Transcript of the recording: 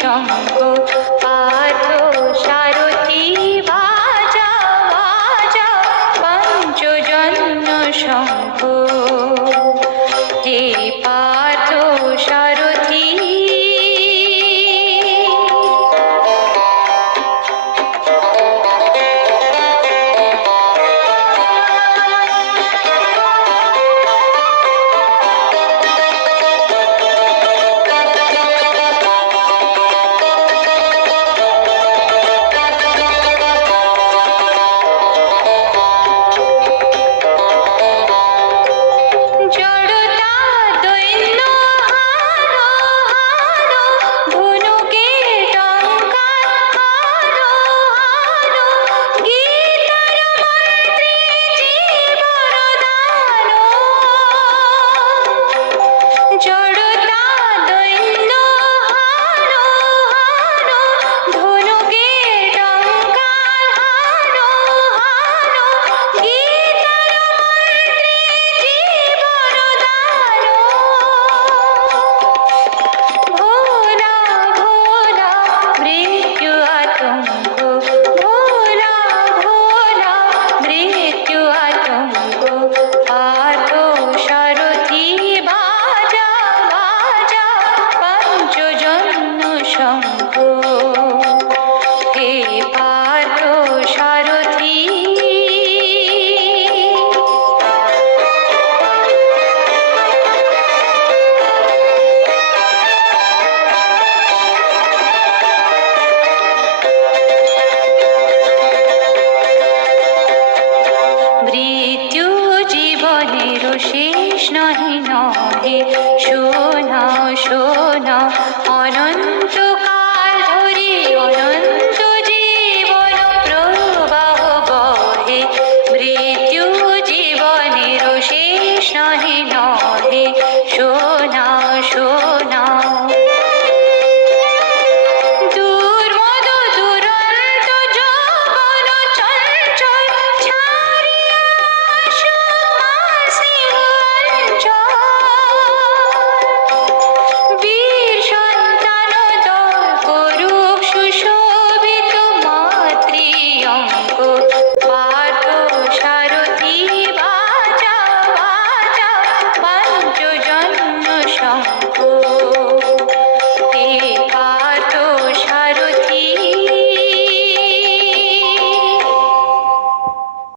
校门口 নহে